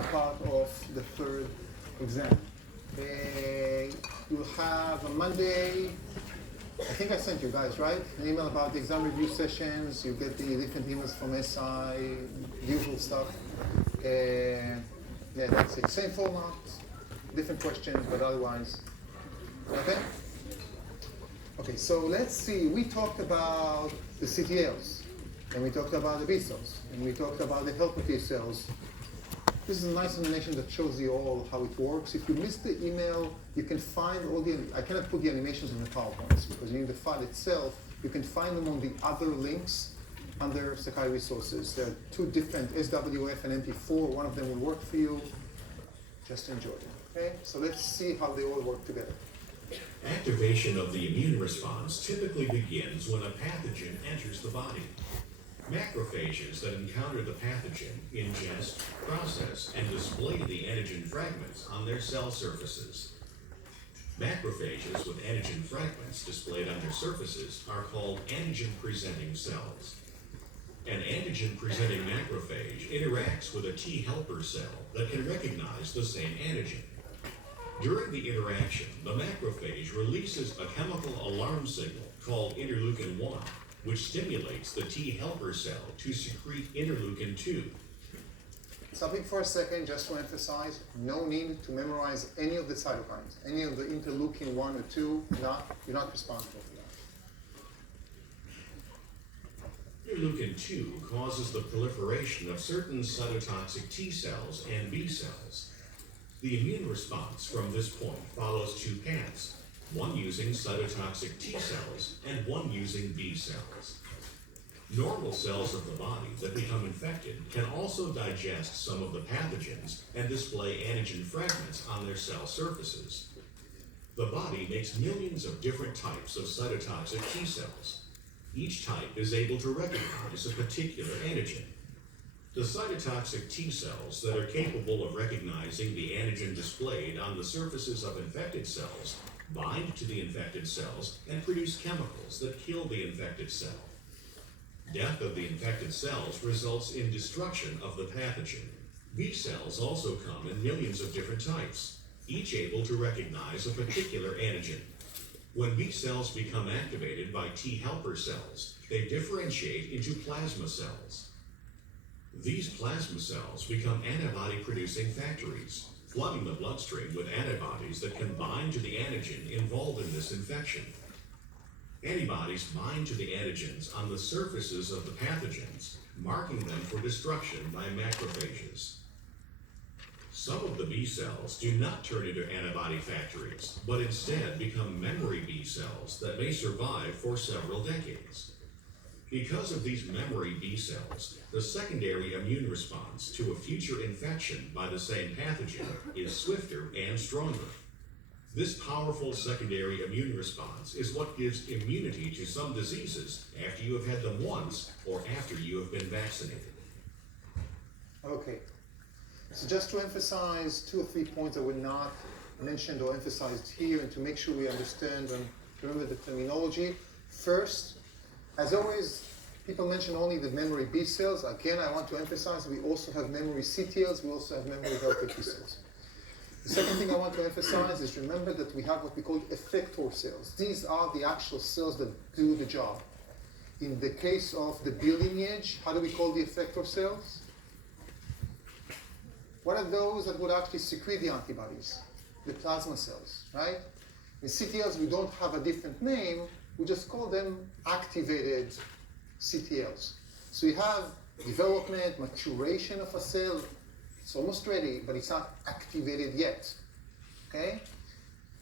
part of the third exam. You'll have on Monday, I think I sent you guys, right? An email about the exam review sessions. You get the different emails from SI, usual stuff. Yeah, that's it. Same format, different questions, but otherwise. Okay? Okay, so let's see. We talked about the CTLs, and we talked about the B cells, and we talked about the helper T cells. This is a nice animation that shows you all how it works. If you missed the email, you can find all the, I cannot put the animations on the PowerPoints because you need the file itself. You can find them on the other links under Sakai Resources. There are two different SWF and MP4. One of them will work for you. Just enjoy it, okay? So let's see how they all work together. Activation of the immune response typically begins when a pathogen enters the body. Macrophages that encounter the pathogen ingest, process, and display the antigen fragments on their cell surfaces. Macrophages with antigen fragments displayed on their surfaces are called antigen-presenting cells. An antigen-presenting macrophage interacts with a T helper cell that can recognize the same antigen. During the interaction, the macrophage releases a chemical alarm signal called interleukin-1, which stimulates the T helper cell to secrete interleukin-2. Stopping for a second, just to emphasize, no need to memorize any of the cytokines, any of the interleukin 1 or 2, you're not responsible for that. Interleukin-2 causes the proliferation of certain cytotoxic T cells and B cells. The immune response from this point follows two paths, one using cytotoxic T cells and one using B cells. Normal cells of the body that become infected can also digest some of the pathogens and display antigen fragments on their cell surfaces. The body makes millions of different types of cytotoxic T cells. Each type is able to recognize a particular antigen. The cytotoxic T cells that are capable of recognizing the antigen displayed on the surfaces of infected cells bind to the infected cells and produce chemicals that kill the infected cell. Death of the infected cells results in destruction of the pathogen. B cells also come in millions of different types, each able to recognize a particular antigen. When B cells become activated by T helper cells, they differentiate into plasma cells. These plasma cells become antibody-producing factories, flooding the bloodstream with antibodies that can bind to the antigen involved in this infection. Antibodies bind to the antigens on the surfaces of the pathogens, marking them for destruction by macrophages. Some of the B cells do not turn into antibody factories, but instead become memory B cells that may survive for several decades. Because of these memory B cells, the secondary immune response to a future infection by the same pathogen is swifter and stronger. This powerful secondary immune response is what gives immunity to some diseases after you have had them once or after you have been vaccinated. Okay, so just to emphasize 2 or 3 points that were not mentioned or emphasized here, and to make sure we understand and remember the terminology. First, as always, people mention only the memory B cells. Again, I want to emphasize we also have memory CTLs, we also have memory helper T cells. The second thing I want to emphasize is remember that we have what we call effector cells. These are the actual cells that do the job. In the case of the B lineage, how do we call the effector cells? What are those that would actually secrete the antibodies? The plasma cells, right? In CTLs, we don't have a different name. We just call them activated CTLs. So you have development, maturation of a cell. It's almost ready, but it's not activated yet. Okay?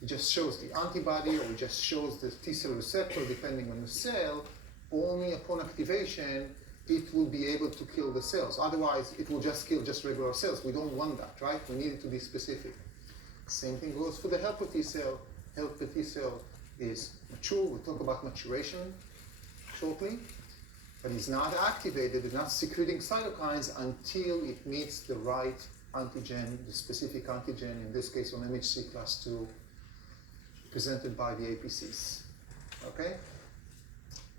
It just shows the antibody, or it just shows the T cell receptor, depending on the cell. Only upon activation, it will be able to kill the cells. Otherwise, it will just kill just regular cells. We don't want that, right? We need it to be specific. Same thing goes for the helper T cell. Helper T cell is mature. We'll talk about maturation shortly. But it's not activated, it's not secreting cytokines until it meets the right antigen, the specific antigen, in this case on MHC class 2, presented by the APCs. Okay?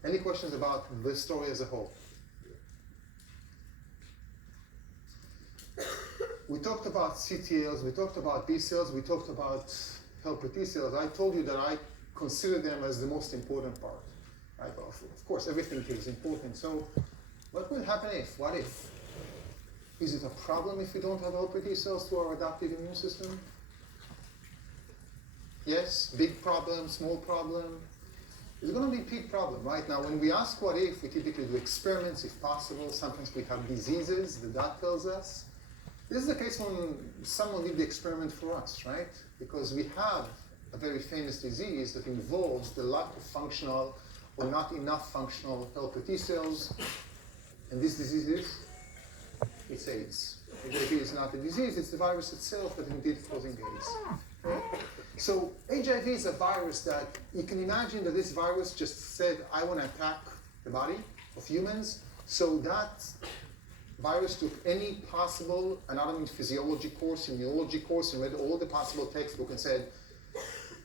Any questions about this story as a whole? we talked about CTLs, we talked about B cells, we talked about helper T cells. I told you that I consider them as the most important part. Right? Well, of course, everything is important. So what will happen if? What if? Is it a problem if we don't have helper T cells to our adaptive immune system? Yes, big problem, small problem. It's going to be a big problem, right? Now, when we ask what if, we typically do experiments if possible. Sometimes we have diseases that tells us. This is the case when someone did the experiment for us, right? Because we have a very famous disease that involves the lack of functional or not enough functional helper T cells. And this disease is? It's AIDS. HIV is not a disease, it's the virus itself that indeed causing AIDS. Okay? So HIV is a virus that you can imagine that this virus just said, I want to attack the body of humans. So that virus took any possible anatomy physiology course, immunology course, and read all the possible textbooks and said,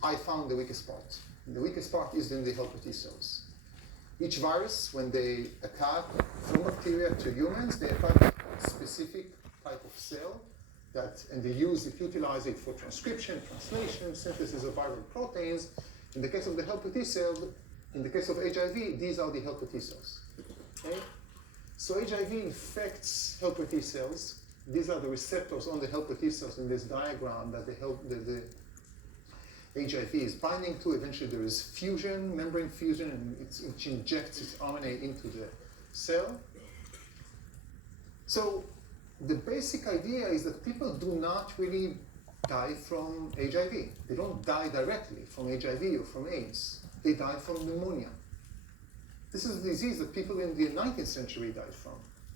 I found the weakest part. And the weakest part is in the helper T cells. Each virus, when they attack from bacteria to humans, they attack a specific type of cell that, and they utilize it for transcription, translation, synthesis of viral proteins. In the case of the helper T cell, in the case of HIV, these are the helper T cells. Okay? So HIV infects helper T cells. These are the receptors on the helper T cells in this diagram that the HIV is binding to. Eventually there is fusion, membrane fusion, and it injects its RNA into the cell. So the basic idea is that people do not really die from HIV. They don't die directly from HIV or from AIDS. They die from pneumonia. This is a disease that people in the 19th century died from.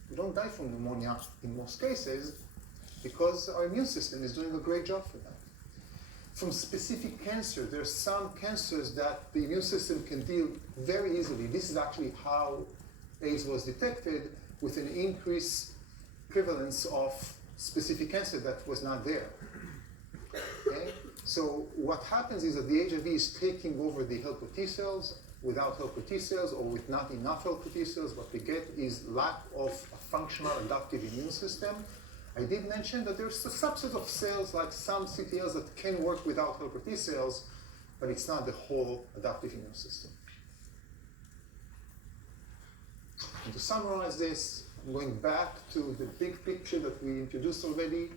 We don't die from pneumonia in most cases because our immune system is doing a great job for that. From specific cancer, there are some cancers that the immune system can deal very easily. This is actually how AIDS was detected, with an increased prevalence of specific cancer that was not there. Okay? So what happens is that the HIV is taking over the helper T cells. Without helper T cells or with not enough helper T cells, what we get is lack of a functional adaptive immune system. I did mention that there's a subset of cells, like some CTLs, that can work without helper T cells, but it's not the whole adaptive immune system. And to summarize this, I'm going back to the big picture that we introduced already.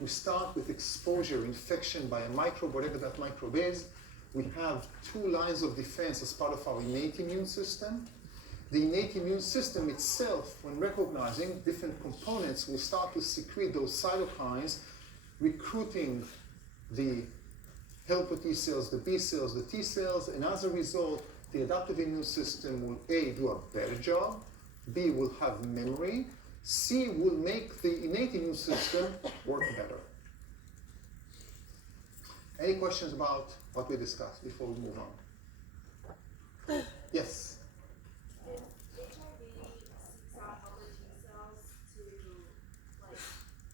We start with exposure, infection by a microbe, whatever that microbe is. We have two lines of defense as part of our innate immune system. The innate immune system itself, when recognizing different components, will start to secrete those cytokines, recruiting the helper T cells, the B cells, the T cells, and as a result, the adaptive immune system will A, do a better job, B, will have memory, C, will make the innate immune system work better. Any questions about what we discussed before we move on? Yes? If HIV seeks out helper T cells to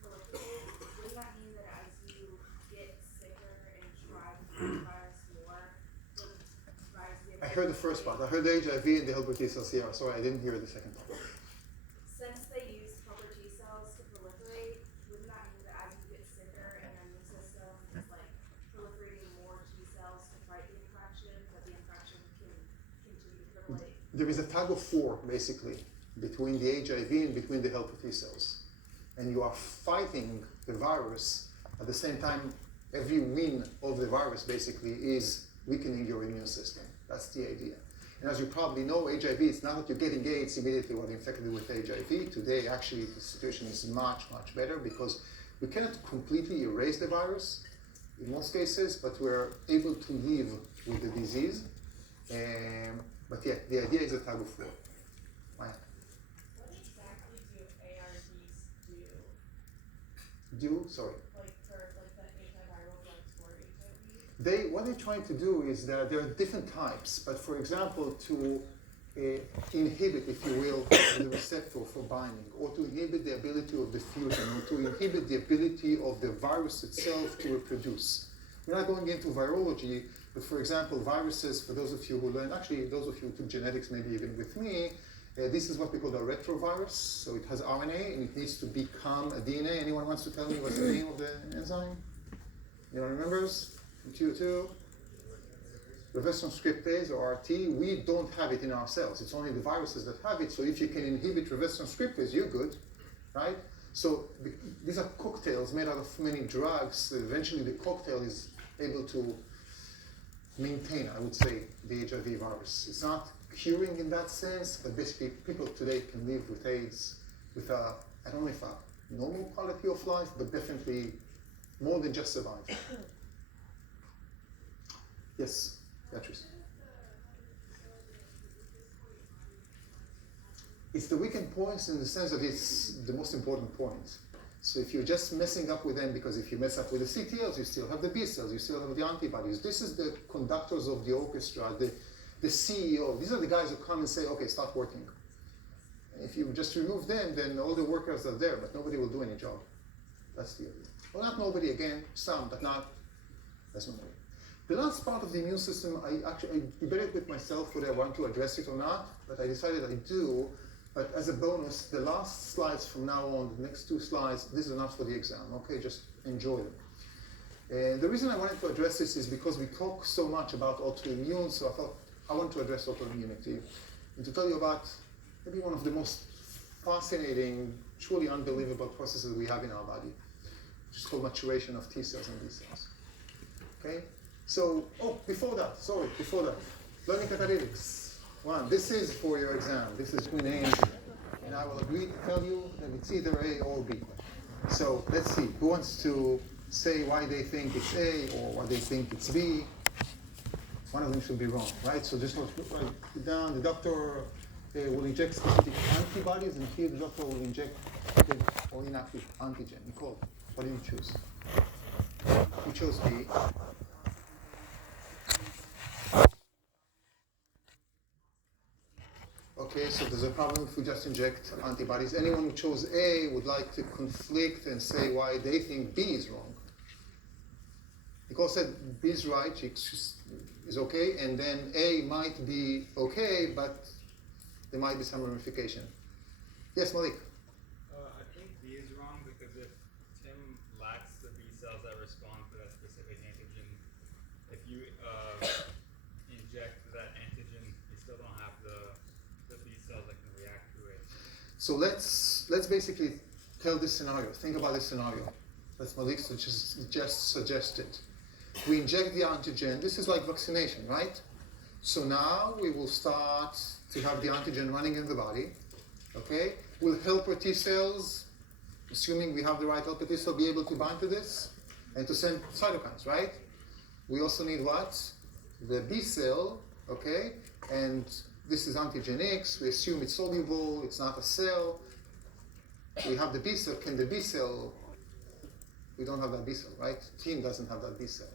proliferate, wouldn't that mean that as you get sicker and try to fight the virus more, would the virus be able I heard the first part. I heard the HIV and the helper T cells here. Sorry, I didn't hear the second part. Since they use helper T cells to proliferate, wouldn't that mean that as you get sicker and your immune system is proliferating more T cells to fight the infection, that the infection can continue to proliferate? There is a tug of war, basically, between the HIV and between the helper T cells. And you are fighting the virus. At the same time, every win of the virus, basically, is weakening your immune system. That's the idea. And as you probably know, HIV, it's not that you're getting AIDS immediately when infected with HIV. Today, actually, the situation is much, much better because we cannot completely erase the virus in most cases, but we're able to live with the disease. But yeah, the idea is a tug of war. Right. What exactly do ARVs do? Do, sorry. Like for the antiviral drugs for HIV? What they're trying to do is that there are different types, but for example, to inhibit, if you will, the receptor for binding, or to inhibit the ability of the fusion, or to inhibit the ability of the virus itself to reproduce. We're not going into virology, but for example, viruses, for those of you who learn, actually those of you who took genetics maybe even with me, This is what we call a retrovirus. So it has RNA and it needs to become a DNA. Anyone wants to tell me what's the name of the enzyme? Anyone remembers? Q2? Reverse transcriptase, or RT. We don't have it in our cells. It's only the viruses that have it. So if you can inhibit reverse transcriptase, you're good, right? So these are cocktails made out of many drugs. Eventually the cocktail is able to maintain, I would say, the HIV virus. It's not curing in that sense, but basically people today can live with AIDS with a, I don't know if a normal quality of life, but definitely more than just survive. Yes, Beatrice. It's the weakened points in the sense that it's the most important point. So if you're just messing up with them, because if you mess up with the CTLs, you still have the B cells, you still have the antibodies. This is the conductors of the orchestra, the CEO. These are the guys who come and say, okay, start working. If you just remove them, then all the workers are there, but nobody will do any job. That's the idea. Well, not nobody, again, some, but not as many. The last part of the immune system, I debated with myself whether I want to address it or not, but I decided I do. But as a bonus, the last slides from now on, the next 2 slides, this is enough for the exam, okay? Just enjoy them. And the reason I wanted to address this is because we talk so much about autoimmune, so I thought I want to address autoimmunity and to tell you about maybe one of the most fascinating, truly unbelievable processes we have in our body, which is called maturation of T cells and B cells. Okay? So, before that, learning catalytics. 1, this is for your exam. This is between A and B. And I will agree to tell you that it's either A or B. So let's see, who wants to say why they think it's A or why they think it's B? One of them should be wrong, right? So just write it down. The doctor will inject specific antibodies, and here the doctor will inject active or inactive antigen. Nicole, what did you choose? You chose B. Okay, so there's a problem if we just inject antibodies. Anyone who chose A would like to conflict and say why they think B is wrong. Nicole said B is right, is okay, and then A might be okay, but there might be some ramification. Yes, Malik? I think B is wrong because if Tim lacks the B cells that respond to that specific antigen, if you inject that antigen, you still don't have the B cells that can react to it. So let's basically tell this scenario. Think about this scenario. That's Malik just suggested. We inject the antigen. This is like vaccination, right? So now we will start to have the antigen running in the body. Okay? Will helper T cells, assuming we have the right helper T cell, be able to bind to this and to send cytokines, right? We also need what? The B cell, okay? And this is antigen X. We assume it's soluble, it's not a cell. We have the B cell. Can the B cell, we don't have that B cell, right? Team doesn't have that B cell.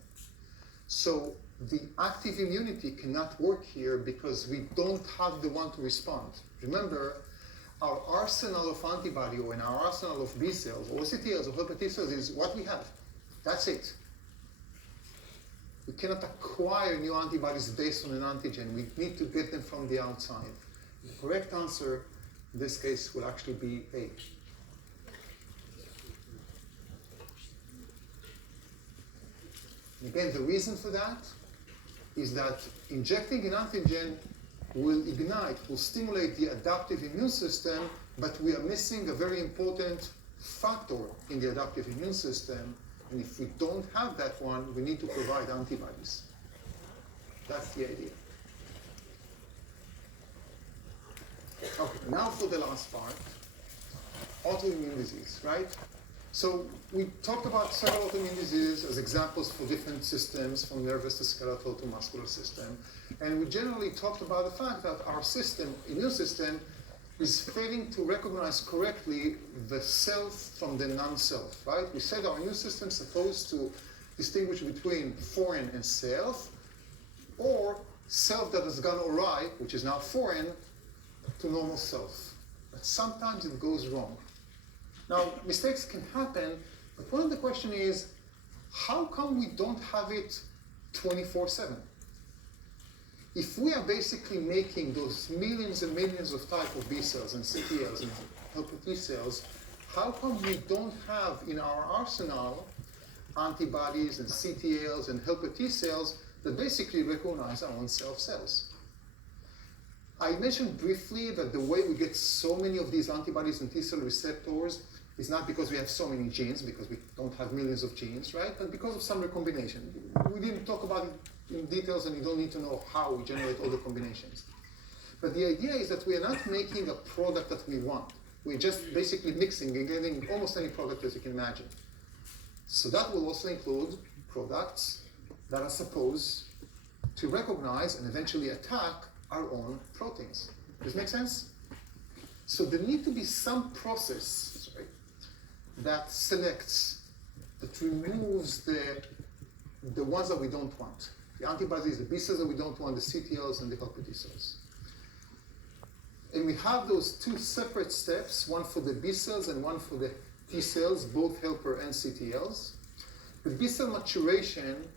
So the active immunity cannot work here because we don't have the one to respond. Remember, our arsenal of antibody and our arsenal of B cells, or CTLs, or helper T cells is what we have. That's it. We cannot acquire new antibodies based on an antigen. We need to get them from the outside. The correct answer in this case will actually be A. Again, the reason for that is that injecting an antigen will ignite, will stimulate the adaptive immune system, but we are missing a very important factor in the adaptive immune system. And if we don't have that one, we need to provide antibodies. That's the idea. Okay, now for the last part, autoimmune disease, right? So we talked about several autoimmune diseases as examples for different systems, from nervous to skeletal to muscular system. And we generally talked about the fact that our system, immune system, is failing to recognize correctly the self from the non-self, right? We said our immune system is supposed to distinguish between foreign and self, or self that has gone awry, which is now foreign, to normal self. But sometimes it goes wrong. Now, mistakes can happen, but one of the questions is, how come we don't have it 24/7? if we are basically making those millions and millions of type of B cells and CTLs and helper T cells, how come we don't have in our arsenal antibodies and CTLs and helper T cells that basically recognize our own cells? I mentioned briefly that the way we get so many of these antibodies and T cell receptors is not because we have so many genes, because we don't have millions of genes, right? But because of some recombination. We didn't talk about it in details, and you don't need to know how we generate all the combinations. But the idea is that we are not making a product that we want. We're just basically mixing and getting almost any product as you can imagine. So that will also include products that are supposed to recognize and eventually attack our own proteins. Does this make sense? So there need to be some process that selects, that removes the ones that we don't want. The antibodies, the B cells that we don't want, the CTLs and the helper T cells. And we have those two separate steps, one for the B cells and one for the T cells, both helper and CTLs. The B cell maturation,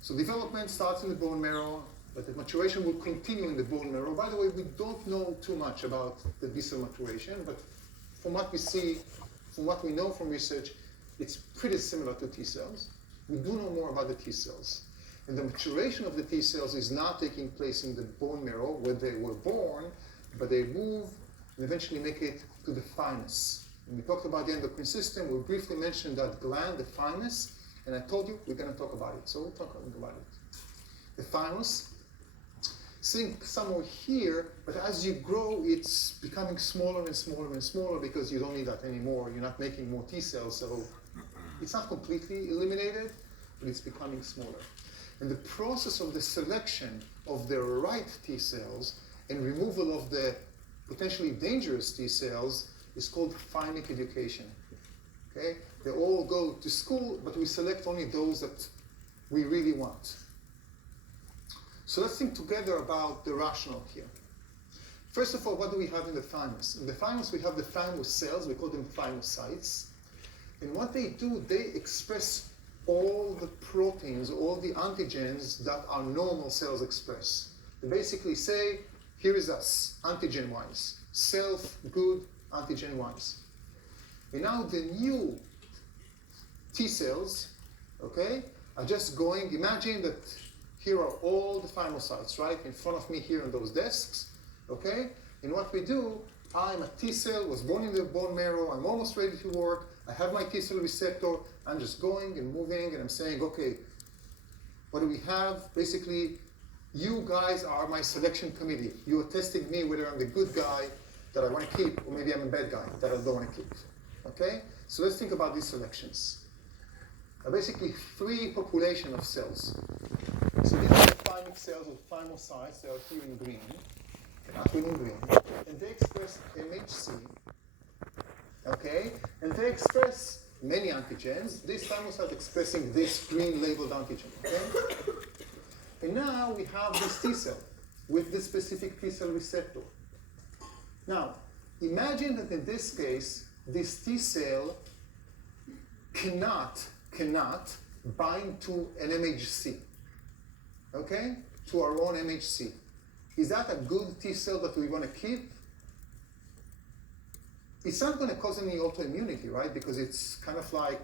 so development starts in the bone marrow, but the maturation will continue in the bone marrow. By the way, we don't know too much about the B cell maturation, but from what we see, from what we know from research, it's pretty similar to T cells. We do know more about the T cells. And the maturation of the T cells is not taking place in the bone marrow where they were born, but they move and eventually make it to the thymus. When we talked about the endocrine system, we briefly mentioned that gland, the thymus, and I told you we're going to talk about it, so we'll talk about it. The thymus, sitting somewhere here, but as you grow, it's becoming smaller and smaller and smaller because you don't need that anymore. You're not making more T cells, so it's not completely eliminated, but it's becoming smaller. And the process of the selection of the right T cells and removal of the potentially dangerous T cells is called thymic education. Okay? They all go to school, but we select only those that we really want. So let's think together about the rationale here. First of all, what do we have in the thymus? In the thymus, we have the thymus cells. We call them thymocytes. And what they do, they express all the proteins, all the antigens that our normal cells express. They basically say, here is us, antigen-wise. Self, good, antigen-wise. And now the new T cells, okay, are just going, imagine that here are all the thymocytes, right, in front of me here on those desks, okay? And what we do, I'm a T cell, was born in the bone marrow, I'm almost ready to work, I have my T cell receptor, I'm just going and moving, and I'm saying, okay, what do we have? Basically, you guys are my selection committee. You are testing me whether I'm the good guy that I want to keep, or maybe I'm a bad guy that I don't want to keep, okay? So let's think about these selections. Basically, three populations of cells. So these are the thymic cells or thymocytes. They are here in green. They're not here in green. And they express MHC. Okay? And they express many antigens. These thymocytes expressing this green labeled antigen. Okay? And now we have this T cell with this specific T cell receptor. Now, imagine that in this case, this T cell cannot bind to an MHC. Okay? To our own MHC. Is that a good T cell that we want to keep? It's not going to cause any autoimmunity, right? Because it's kind of like,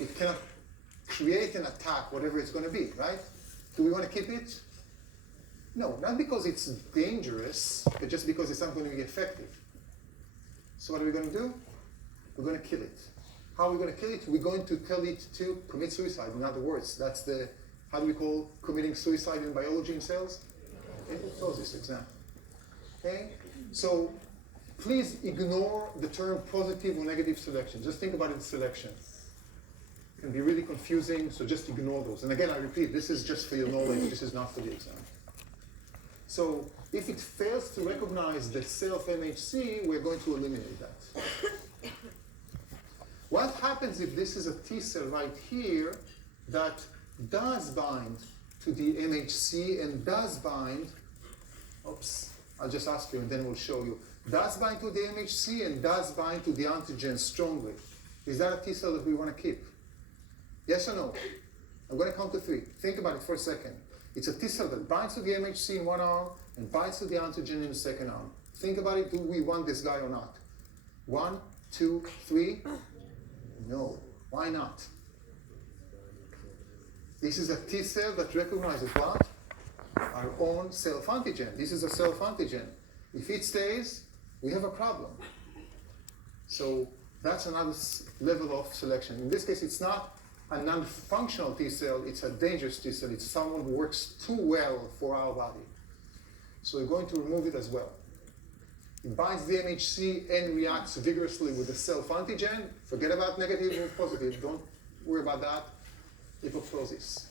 it cannot create an attack, whatever it's going to be, right? Do we want to keep it? No, not because it's dangerous, but just because it's not going to be effective. So what are we going to do? We're going to kill it. How are we going to kill it? We're going to tell it to commit suicide. In other words, that's the, how do we call committing suicide in biology in cells? Apoptosis example. Okay? So please ignore the term positive or negative selection. Just think about it as selection. It can be really confusing, so just ignore those. And again, I repeat, this is just for your knowledge. This is not for the exam. So if it fails to recognize the self-MHC, we're going to eliminate that. What happens if this is a T cell right here that does bind to the MHC and does bind, oops, I'll just ask you and then we'll show you, does bind to the MHC and does bind to the antigen strongly? Is that a T cell that we want to keep? Yes or no? I'm going to count to 3. Think about it for a second. It's a T cell that binds to the MHC in one arm and binds to the antigen in the second arm. Think about it, do we want this guy or not? 1, 2, 3? No. Why not? This is a T cell that recognizes what? Our own self-antigen. This is a self-antigen. If it stays, we have a problem. So that's another level of selection. In this case, it's not a non-functional T cell, it's a dangerous T cell. It's someone who works too well for our body. So we're going to remove it as well. It binds the MHC and reacts vigorously with the self-antigen. Forget about negative or positive, don't worry about that. Apoptosis.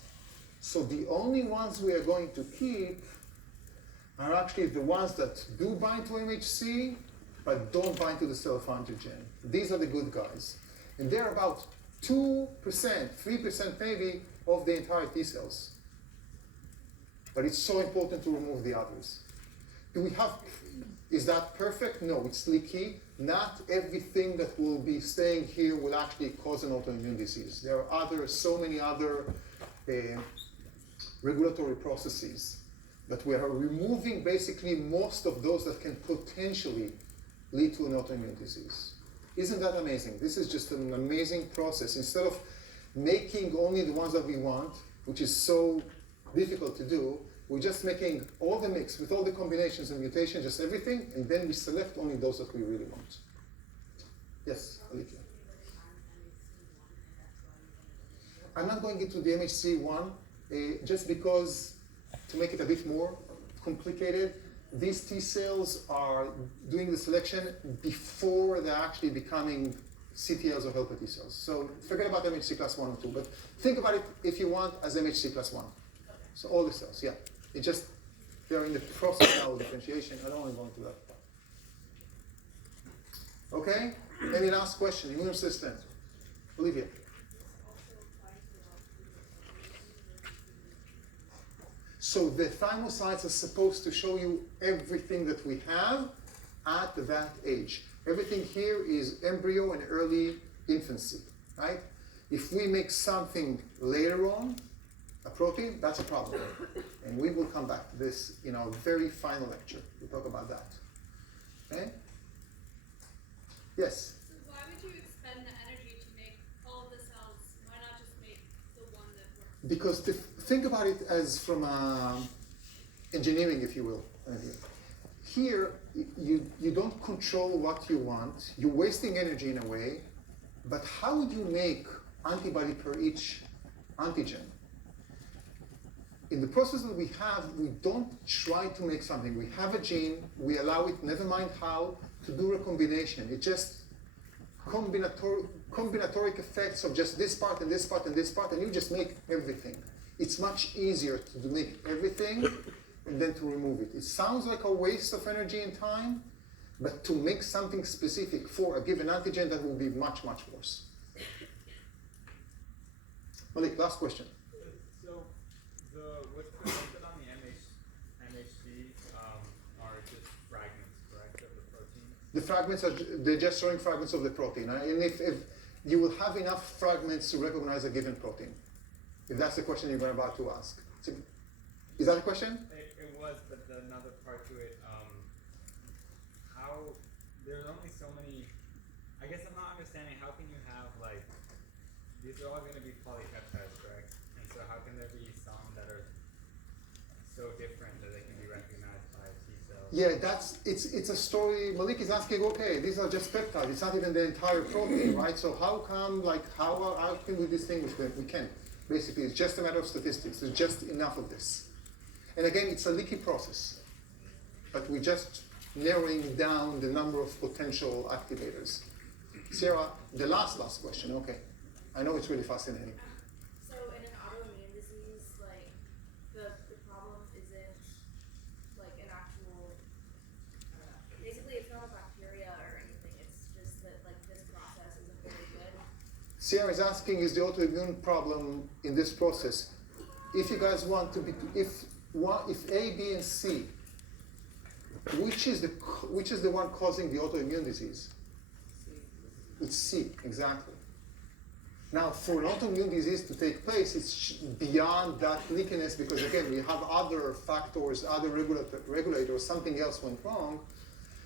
So the only ones we are going to keep are actually the ones that do bind to MHC, but don't bind to the self-antigen. These are the good guys. And they're about 2%, 3% maybe of the entire T cells. But it's so important to remove the others. Is that perfect? No, it's leaky. Not everything that will be staying here will actually cause an autoimmune disease. There are so many other regulatory processes, but we are removing basically most of those that can potentially lead to an autoimmune disease. Isn't that amazing? This is just an amazing process. Instead of making only the ones that we want, which is so difficult to do, we're just making all the mix with all the combinations and mutations, just everything, and then we select only those that we really want. Yes, Alicia. I'm not going into the MHC one, just because to make it a bit more complicated, these T cells are doing the selection before they're actually becoming CTLs or helper T cells. So forget about MHC class 1 or 2, but think about it if you want as MHC class 1. So all the cells, yeah. They're in the process now of differentiation. I don't want to go into that. Okay? Any last question? Immune system. Olivia. So the thymocytes are supposed to show you everything that we have at that age. Everything here is embryo and early infancy, right? If we make something later on, a protein, that's a problem. And we will come back to this in our very final lecture. We'll talk about that. Okay? Yes? So why would you expend the energy to make all of the cells? Why not just make the one that works? Because think about it as from engineering, if you will. Here, you don't control what you want. You're wasting energy in a way. But how would you make antibody per each antigen? In the process that we have, we don't try to make something. We have a gene, we allow it, never mind how, to do recombination. It's just combinatoric effects of just this part and this part and this part, and you just make everything. It's much easier to make everything and then to remove it. It sounds like a waste of energy and time, but to make something specific for a given antigen, that will be much, much worse. Malik, last question. What's presented on the MHC are just fragments, correct, of the protein? The fragments they're just showing fragments of the protein. And if you will have enough fragments to recognize a given protein, if that's the question you're about to ask. Is that a question? It was, but another part to it, how, there's only so many, I guess I'm not understanding, how can you have, like, these are all going to be polypeptides, correct? And so how can there be some that are so different that they can be recognized by T cells? Yeah, it's a story. Malik is asking, okay, these are just peptides. It's not even the entire protein, right? So how come, how can we distinguish them? We can't. Basically, it's just a matter of statistics. There's just enough of this. And again, it's a leaky process. But we're just narrowing down the number of potential activators. Sarah, the last question, okay. I know it's really fascinating. So in an autoimmune disease, like the problem isn't like an actual, basically it's not a bacteria or anything. It's just that like this process isn't very good. Sierra is asking, is the autoimmune problem in this process? If you guys want to be, if A, B, and C, which is the one causing the autoimmune disease? It's C, exactly. Now, for an autoimmune disease to take place, it's beyond that leakiness because, again, we have other factors, other regulators, something else went wrong.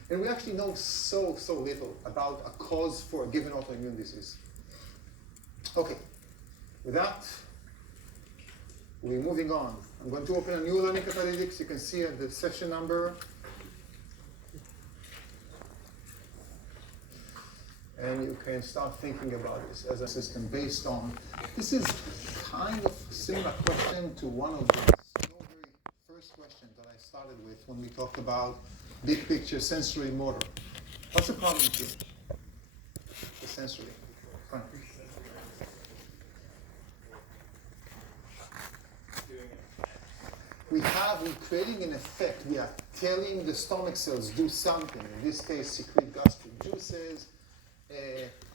And we actually know so little about a cause for a given autoimmune disease. Okay, with that, we're moving on. I'm going to open a new learning catalytics. You can see at the session number. And you can start thinking about this as a system based on, this is kind of a similar question to one of the very first questions that I started with when we talked about big picture sensory motor. What's the problem here? The sensory. Fine. We're creating an effect. We are telling the stomach cells do something. In this case, secrete gastric juices.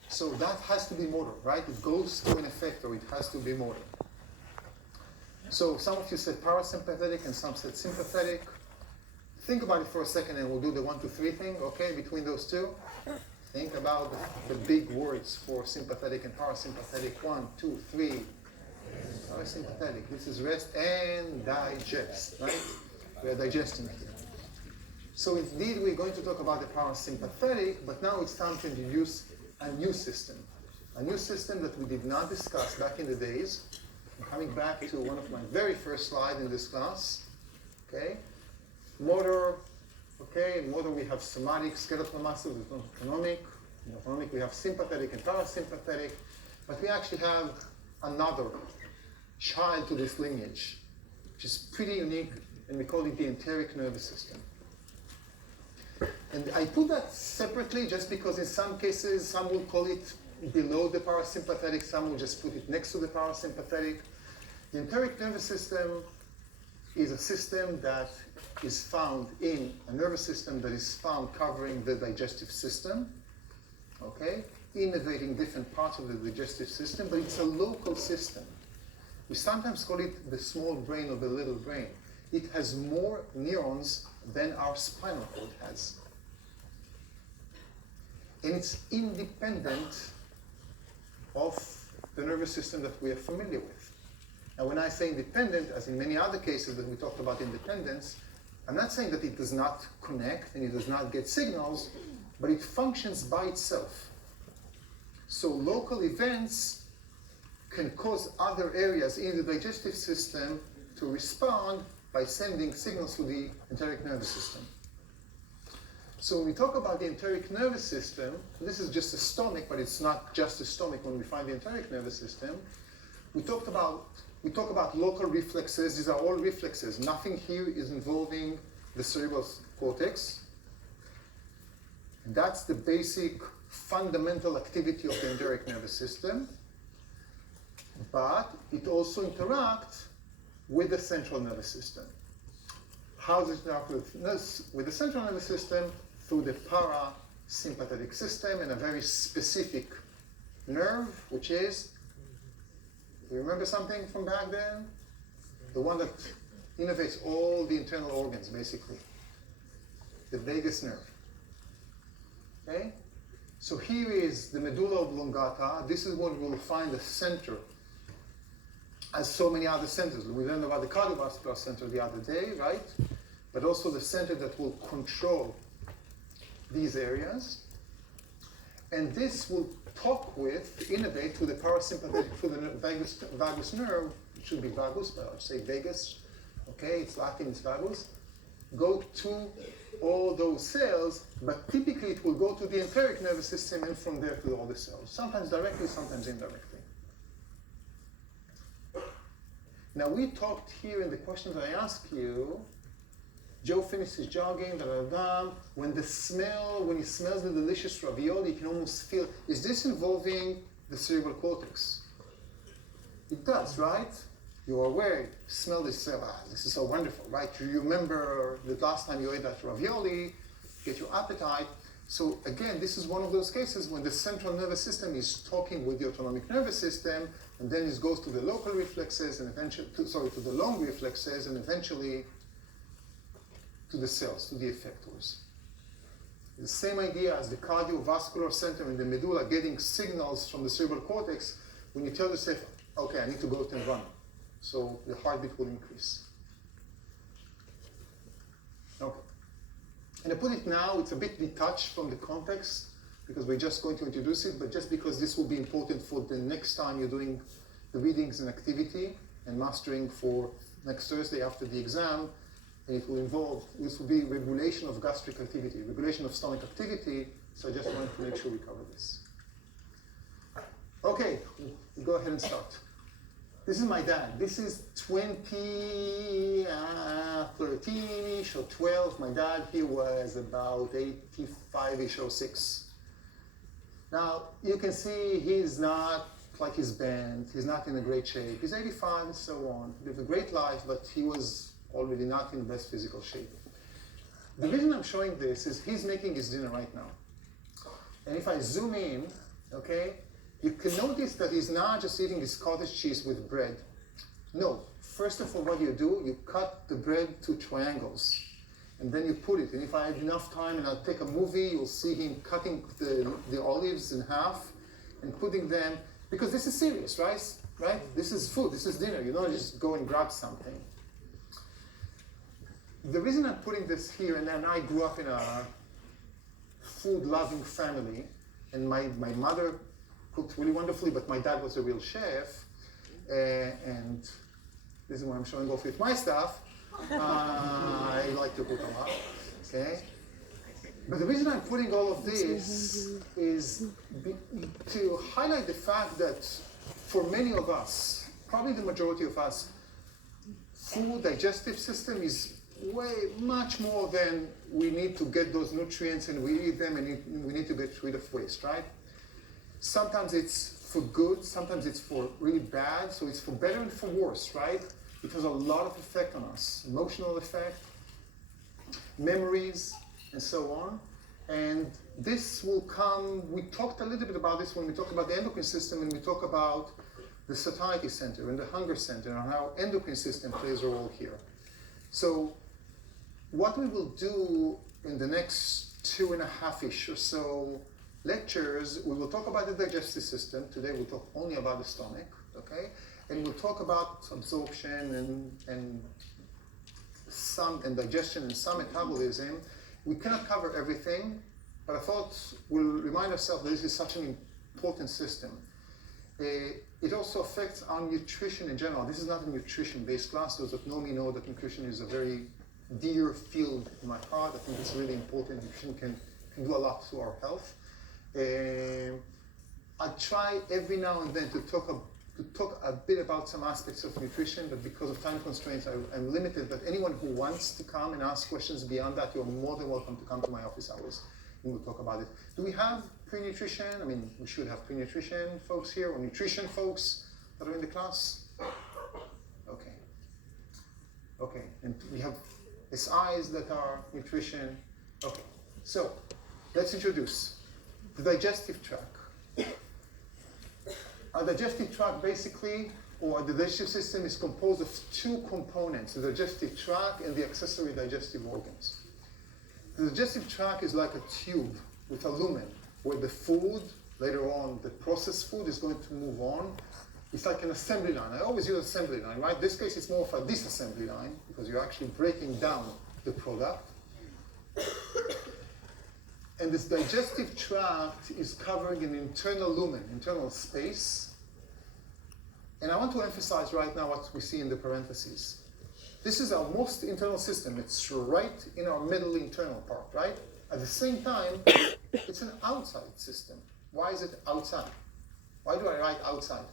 So that has to be motor, right? It goes to an effector. It has to be motor. So some of you said parasympathetic and some said sympathetic. Think about it for a second and we'll do the 1, 2, 3 thing, okay, between those two. Think about the big words for sympathetic and parasympathetic. 1, 2, 3. Parasympathetic. This is rest and digest, right? We are digesting here. So indeed, we're going to talk about the parasympathetic, but now it's time to introduce a new system. A new system that we did not discuss back in the days. I'm coming back to one of my very first slides in this class. Okay? Motor. Okay, in motor we have somatic, skeletal muscles, autonomic. In autonomic we have sympathetic and parasympathetic. But we actually have another child to this lineage, which is pretty unique, and we call it the enteric nervous system. And I put that separately just because in some cases, some will call it below the parasympathetic, some will just put it next to the parasympathetic. The enteric nervous system is a system that is found in a nervous system that is found covering the digestive system, okay, innervating different parts of the digestive system, but it's a local system. We sometimes call it the small brain or the little brain. It has more neurons than our spinal cord has. And it's independent of the nervous system that we are familiar with. And when I say independent, as in many other cases that we talked about independence, I'm not saying that it does not connect and it does not get signals, but it functions by itself. So local events can cause other areas in the digestive system to respond by sending signals to the enteric nervous system. So when we talk about the enteric nervous system, this is just the stomach, but it's not just the stomach when we find the enteric nervous system. We talk about local reflexes. These are all reflexes. Nothing here is involving the cerebral cortex. And that's the basic fundamental activity of the enteric nervous system. But it also interacts with the central nervous system. How does it interact with the central nervous system? Through the parasympathetic system and a very specific nerve, which is, do you remember something from back then? The one that innervates all the internal organs, basically. The vagus nerve. Okay? So here is the medulla oblongata. This is what we'll find the center, as so many other centers. We learned about the cardiovascular center the other day, right? But also the center that will control these areas. And this will talk with, innervate to the parasympathetic, to the vagus nerve. It should be vagus, but I'll say vagus. Okay, it's Latin, it's vagus. Go to all those cells, but typically it will go to the enteric nervous system and from there to all the cells. Sometimes directly, sometimes indirectly. Now we talked here in the questions I asked you, Joe finishes jogging, when he smells the delicious ravioli, he can almost feel, is this involving the cerebral cortex? It does, right? You are aware, smell this, this is so wonderful, right? You remember the last time you ate that ravioli, get your appetite. So again, this is one of those cases when the central nervous system is talking with the autonomic nervous system, and then it goes to the local reflexes, and eventually, to the long reflexes, and eventually to the cells, to the effectors. The same idea as the cardiovascular center in the medulla getting signals from the cerebral cortex when you tell yourself, okay, I need to go out and run, so the heartbeat will increase. Okay. And I put it now, it's a bit detached from the context because we're just going to introduce it, but just because this will be important for the next time you're doing the readings and activity and mastering for next Thursday after the exam, and it will involve, this will be regulation of gastric activity, regulation of stomach activity, so I just wanted to make sure we cover this. Okay, we go ahead and start. This is my dad. This is 13-ish or 12. My dad, he was about 85-ish or 6. Now, you can see he's not like he's bent. He's not in a great shape. He's 85 and so on. He lived a great life, but he was already not in the best physical shape. The reason I'm showing this is he's making his dinner right now. And if I zoom in, okay, you can notice that he's not just eating his cottage cheese with bread. No, first of all, what you do, you cut the bread to triangles. And then you put it. And if I had enough time and I'll take a movie, you'll see him cutting the olives in half and putting them, because this is serious, right? This is food, this is dinner. You don't just go and grab something. The reason I'm putting this here, and then I grew up in a food-loving family, and my mother cooked really wonderfully, but my dad was a real chef, and this is what I'm showing off with my stuff. I like to cook a lot, okay? But the reason I'm putting all of this is to highlight the fact that for many of us, probably the majority of us, food digestive system is much more than we need to get those nutrients and we eat them and we need to get rid of waste, right? Sometimes it's for good, sometimes it's for really bad, so it's for better and for worse, right? It has a lot of effect on us, emotional effect, memories, and so on. And this will come, we talked a little bit about this when we talked about the endocrine system and we talk about the satiety center and the hunger center and how endocrine system plays a role here. So what we will do in the next 2.5-ish or so lectures, we will talk about the digestive system. Today we'll talk only about the stomach, okay? And we'll talk about absorption and digestion and some metabolism. We cannot cover everything, but I thought we'll remind ourselves that this is such an important system. It also affects our nutrition in general. This is not a nutrition-based class. Those that know me know that nutrition is a very dear field in my heart. I think it's really important. Nutrition can do a lot to our health. I try every now and then to talk a bit about some aspects of nutrition, but because of time constraints, I'm limited. But anyone who wants to come and ask questions beyond that, you're more than welcome to come to my office hours and we'll talk about it. Do we have pre-nutrition? I mean, we should have pre-nutrition folks here or nutrition folks that are in the class. Okay. Okay, and we have SIs that are nutrition. Okay, so let's introduce the digestive tract. Our digestive tract basically, or the digestive system, is composed of two components, the digestive tract and the accessory digestive organs. The digestive tract is like a tube with a lumen, where the food, later on, the processed food is going to move on. It's like an assembly line. I always use assembly line, right? In this case, it's more of a disassembly line, because you're actually breaking down the product. And this digestive tract is covering an internal lumen, internal space. And I want to emphasize right now what we see in the parentheses. This is our most internal system. It's right in our middle internal part, right? At the same time, it's an outside system. Why is it outside? Why do I write outside?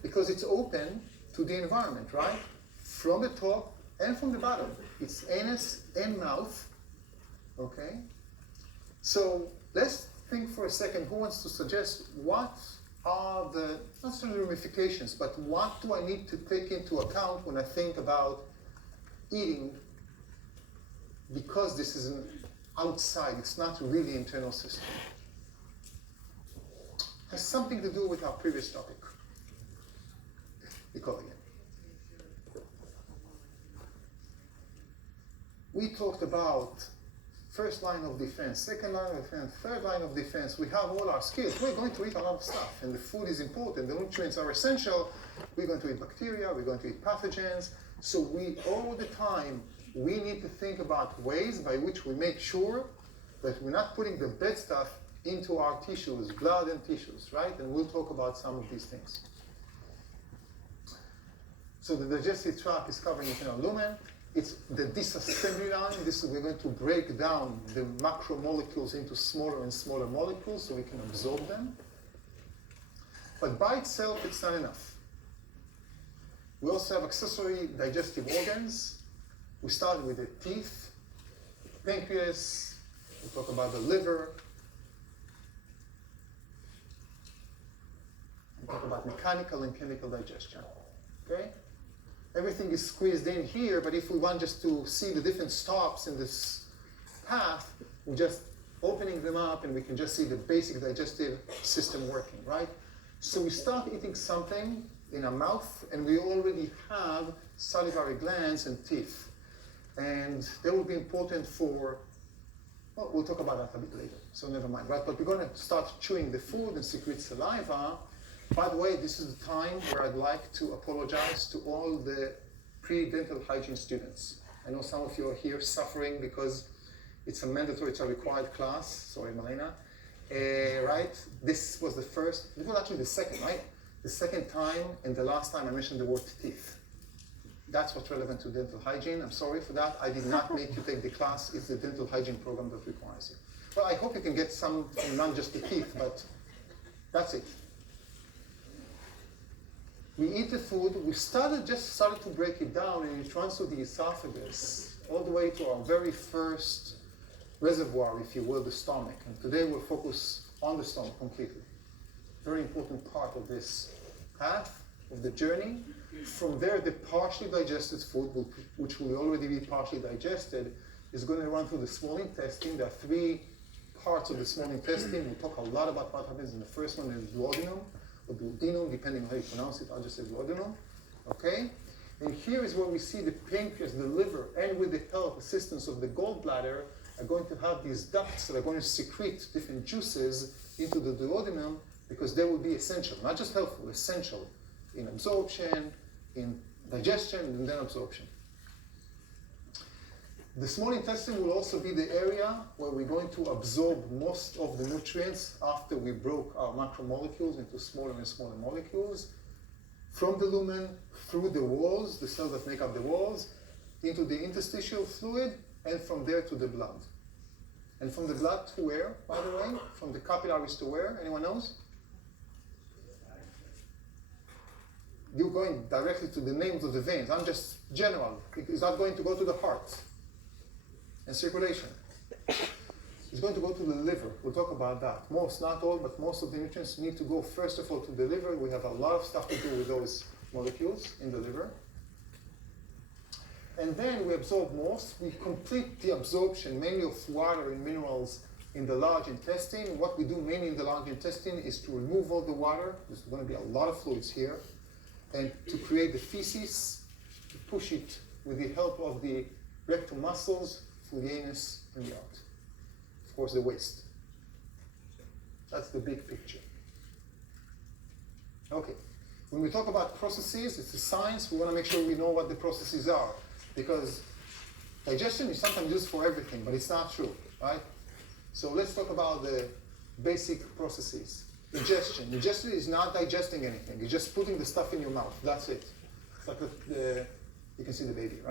Because it's open to the environment, right? From the top and from the bottom. It's anus and mouth. Okay, so let's think for a second. Who wants to suggest what are the, not necessarily ramifications, but what do I need to take into account when I think about eating? Because this is an outside, it's not really internal system. It has something to do with our previous topic. Recall again. We talked about first line of defense, second line of defense, third line of defense. We have all our skills. We're going to eat a lot of stuff, and the food is important. The nutrients are essential. We're going to eat bacteria. We're going to eat pathogens. So we, all the time, we need to think about ways by which we make sure that we're not putting the bad stuff into our tissues, blood and tissues, right? And we'll talk about some of these things. So the digestive tract is covering the internal lumen. It's the disassembly line. This is, we're going to break down the macromolecules into smaller and smaller molecules so we can absorb them. But by itself, it's not enough. We also have accessory digestive organs. We start with the teeth, pancreas. We talk about the liver. We talk about mechanical and chemical digestion. Okay? Everything is squeezed in here, but if we want just to see the different stops in this path, we're just opening them up and we can just see the basic digestive system working, right? So we start eating something in our mouth and we already have salivary glands and teeth. And they will be important for, well, we'll talk about that a bit later, so never mind, right? But we're going to start chewing the food and secrete saliva. By the way, this is the time where I'd like to apologize to all the pre-dental hygiene students. I know some of you are here suffering because it's a mandatory, it's a required class. Sorry, Malena. Right? This was the first, this was actually the second, right? The second time and the last time I mentioned the word teeth. That's what's relevant to dental hygiene. I'm sorry for that. I did not make you take the class. It's the dental hygiene program that requires it. Well, I hope you can get some, not just the teeth, but that's it. We eat the food, we started to break it down, and it runs through the esophagus, all the way to our very first reservoir, if you will, the stomach. And today we'll focus on the stomach completely. Very important part of this path, of the journey. From there, the partially digested food, which will already be partially digested, is going to run through the small intestine. There are three parts of the small intestine. We'll talk a lot about what happens in the first one, is duodenum. Or duodenum, depending on how you pronounce it, I'll just say duodenum, okay? And here is where we see the pancreas, the liver, and with the help, assistance of the gallbladder, are going to have these ducts that are going to secrete different juices into the duodenum because they will be essential, not just helpful, essential in absorption, in digestion, and then absorption. The small intestine will also be the area where we're going to absorb most of the nutrients after we broke our macromolecules into smaller and smaller molecules, from the lumen, through the walls, the cells that make up the walls, into the interstitial fluid, and from there to the blood. And from the blood to where, by the way? From the capillaries to where? Anyone knows? You're going directly to the names of the veins. I'm just general. It's not going to go to the heart and circulation. It's going to go to the liver. We'll talk about that. Most, not all, but most of the nutrients need to go first of all to the liver. We have a lot of stuff to do with those molecules in the liver. And then we absorb most. We complete the absorption mainly of water and minerals in the large intestine. What we do mainly in the large intestine is to remove all the water. There's going to be a lot of fluids here. And to create the feces, to push it with the help of the rectal muscles through the anus and the out. Of course, the waist. That's the big picture. Okay. When we talk about processes, it's a science. We want to make sure we know what the processes are. Because digestion is sometimes used for everything, but it's not true, right? So let's talk about the basic processes. Digestion. Digestion is not digesting anything. You're just putting the stuff in your mouth. That's it. It's like you can see the baby, right?